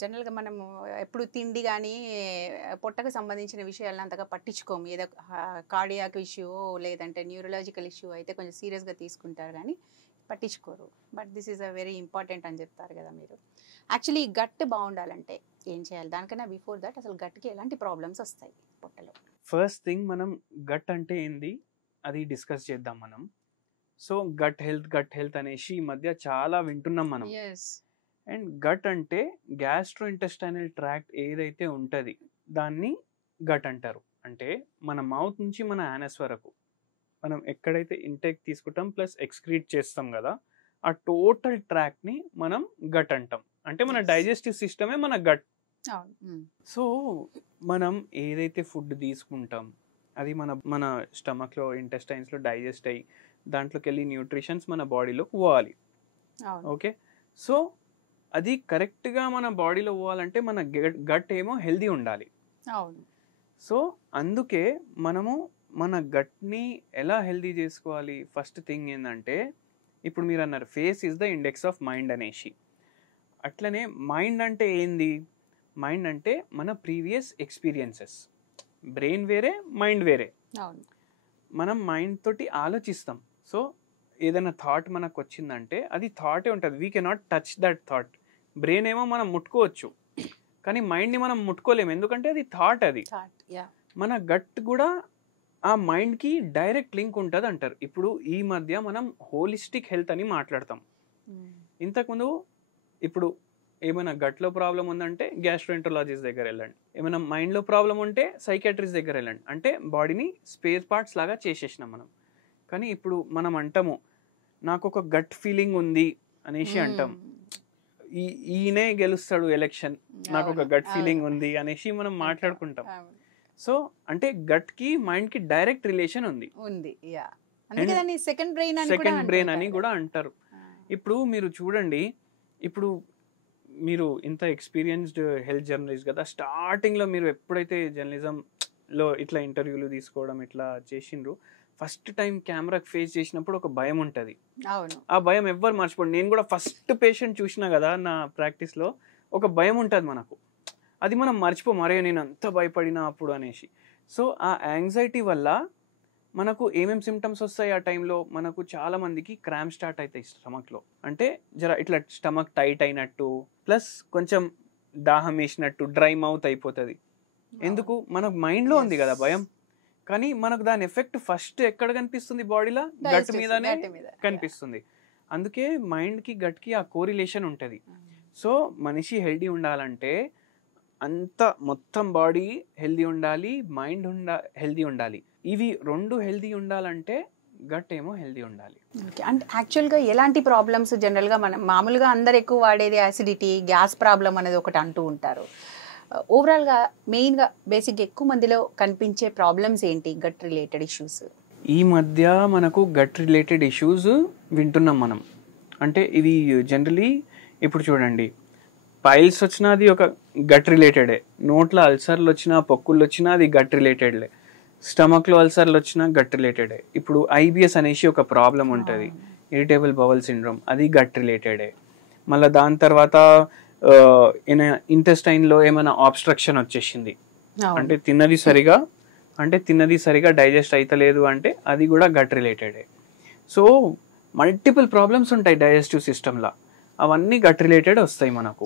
జనరల్‌గా మనము ఎప్పుడు తిండి గానీ, పొట్టకు సంబంధించిన విషయాలను అంతగా పట్టించుకోము. ఏదో కార్డియాక్ ఇష్యూవో, లేదంటే న్యూరలాజికల్ ఇష్యూ అయితే కొంచెం సీరియస్‌గా తీసుకుంటారు గానీ, పట్టించుకోరు. But this is very important అని చెప్తారు కదా మీరు. యాక్చువల్లీ ఈ గట్ బావుండాలంటే ఏం చేయాలి? దానికన్నా బిఫోర్ దట్ అసలు గట్‌కి ఎలాంటి ప్రాబ్లమ్స్ వస్తాయి పొట్టలో? ఫస్ట్ థింగ్ మనం గట్ అంటే ఏంది అది డిస్కస్ చేద్దాం మనం. సో గట్ హెల్త్ అనేసి ఈ మధ్య చాలా వింటున్నాం మనం. యెస్. అండ్ గట్ అంటే గ్యాస్ట్రో ఇంటెస్టైనల్ ట్రాక్ట్ ఏదైతే ఉంటుంది దాన్ని గట్ అంటారు. అంటే మన మౌత్ నుంచి మన యానస్ వరకు మనం ఎక్కడైతే ఇంటేక్ తీసుకుంటాం ప్లస్ ఎక్స్క్రీట్ చేస్తాం కదా, ఆ టోటల్ ట్రాక్ట్ని మనం గట్ అంటాం. అంటే మన డైజెస్టివ్ సిస్టమే మన గట్. సో మనం ఏదైతే ఫుడ్ తీసుకుంటాం అది మన స్టమక్లో ఇంటెస్టైన్స్లో డైజెస్ట్ అయ్యి దాంట్లోకి వెళ్ళి న్యూట్రిషన్స్ మన బాడీలోకి పోవాలి. ఓకే, సో అది కరెక్ట్గా మన బాడీలో పోవాలంటే మన గట్ ఏమో హెల్దీ ఉండాలి. సో అందుకే మనము మన గట్ని ఎలా హెల్దీ చేసుకోవాలి? ఫస్ట్ థింగ్ ఏంటంటే, ఇప్పుడు మీరు అన్నారు face is the index of mind అనేసి. అట్లనే మైండ్ అంటే ఏంది? మైండ్ అంటే మన ప్రీవియస్ ఎక్స్పీరియన్సెస్. బ్రెయిన్ వేరే, మైండ్ వేరే. మనం మైండ్ తోటి ఆలోచిస్తాం. సో ఏదైనా థాట్ మనకు వచ్చిందంటే అది థాటే ఉంటుంది. We cannot touch that thought. Brain ఏమో మనం ముట్టుకోవచ్చు, కానీ మైండ్ని మనం ముట్టుకోలేము, ఎందుకంటే అది థాట్. అది మన గట్ కూడా ఆ మైండ్కి డైరెక్ట్ లింక్ ఉంటుంది అంటారు. ఇప్పుడు ఈ మధ్య మనం హోలిస్టిక్ హెల్త్ అని మాట్లాడతాం. ఇంతకుముందు ఇప్పుడు ఏమైనా గట్లో ప్రాబ్లం ఉందంటే గ్యాస్ట్రోఎంటరాలజిస్ట్ దగ్గర వెళ్ళండి, ఏమైనా మైండ్లో ప్రాబ్లం ఉంటే సైకాట్రిస్ట్ దగ్గర వెళ్ళండి. అంటే బాడీని స్పేర్ పార్ట్స్ లాగా చేసేసినాం మనం. కానీ ఇప్పుడు మనం అంటాము నాకు ఒక గట్ ఫీలింగ్ ఉంది అనేసి అంటాం. ఈయనే గెలుస్తాడు ఎలక్షన్, నాకు ఒక గట్ ఫీలింగ్ ఉంది అనేసి మనం మాట్లాడుకుంటాం. సో అంటే గట్ కి మైండ్ కి డైరెక్ట్ రిలేషన్ ఉంది. సెకండ్ బ్రెయిన్ అని కూడా అంటారు. ఇప్పుడు మీరు చూడండి, ఇప్పుడు మీరు ఇంత ఎక్స్పీరియన్స్డ్ హెల్త్ జర్నలిస్ట్ కదా, స్టార్టింగ్ లో మీరు ఎప్పుడైతే జర్నలిజం లో ఇట్లా ఇంటర్వ్యూలు తీసుకోవడం ఇట్లా చేసిండ్రు, ఫస్ట్ టైం కెమెరాకి ఫేస్ చేసినప్పుడు ఒక భయం ఉంటుంది. ఆ భయం ఎవ్వరు మర్చిపోండి. నేను కూడా ఫస్ట్ పేషెంట్ చూసినా కదా నా ప్రాక్టీస్లో, ఒక భయం ఉంటుంది మనకు. అది మనం మర్చిపోం, మరే నేను అంత భయపడినా అప్పుడు అనేసి. సో ఆ యాంగ్జైటీ వల్ల మనకు ఏమేమి సిమ్టమ్స్ వస్తాయి ఆ టైంలో? మనకు చాలా మందికి క్రాంప్ స్టార్ట్ అవుతాయి స్టమక్లో. అంటే జర ఇట్లా స్టమక్ టైట్ అయినట్టు, ప్లస్ కొంచెం దాహం వేసినట్టు, డ్రై మౌత్ అయిపోతుంది. ఎందుకు? మనకు మైండ్లో ఉంది కదా భయం, కానీ మనకు దాని ఎఫెక్ట్ ఫస్ట్ ఎక్కడ కనిపిస్తుంది? బాడీలో గట్ మీదనే కనిపిస్తుంది. అందుకే మైండ్కి గట్కి ఆ కోరిలేషన్ ఉంటుంది. సో మనిషి హెల్దీ ఉండాలంటే అంత మొత్తం బాడీ హెల్దీ ఉండాలి, మైండ్ హెల్దీ ఉండాలి. ఇవి రెండు హెల్దీ ఉండాలంటే గట్ ఏమో హెల్దీ ఉండాలి. అంటే యాక్చువల్గా ఎలాంటి ప్రాబ్లమ్స్ జనరల్గా మనం మామూలుగా అందరు ఎక్కువ వాడేది యాసిడిటీ, గ్యాస్ ప్రాబ్లం అనేది ఒకటి అంటూ ఉంటారు. ఓవరాల్గా మెయిన్గా బేసిక్గా ఎక్కువ మందిలో కనిపించే ప్రాబ్లమ్స్ ఏంటి గట్ రిలేటెడ్ ఇష్యూస్? ఈ మధ్య మనకు గట్ రిలేటెడ్ ఇష్యూస్ వింటున్నాం మనం. అంటే ఇది జనరలీ ఇప్పుడు చూడండి, పైల్స్ వచ్చినా అది ఒక గట్ రిలేటెడే, నోట్లో అల్సర్లు వచ్చినా, పొక్కులు వచ్చినా అది గట్ రిలేటెడ్లే, స్టమక్లో అల్సర్లు వచ్చినా గట్ రిలేటెడే. ఇప్పుడు ఐబిఎస్ అనేసి ఒక ప్రాబ్లం ఉంటుంది, ఇరిటేబుల్ బౌల్ సిండ్రోమ్, అది గట్ రిలేటెడే. మళ్ళీ దాని తర్వాత ఇంటెస్టైన్లో ఏమైనా ఆబ్స్ట్రక్షన్ వచ్చేసింది అంటే తిన్నది సరిగా డైజెస్ట్ అవుతలేదు అంటే అది కూడా గట్ రిలేటెడే. సో మల్టిపుల్ ప్రాబ్లమ్స్ ఉంటాయి డైజెస్టివ్ సిస్టంలో, అవన్నీ గట్ రిలేటెడ్ వస్తాయి మనకు.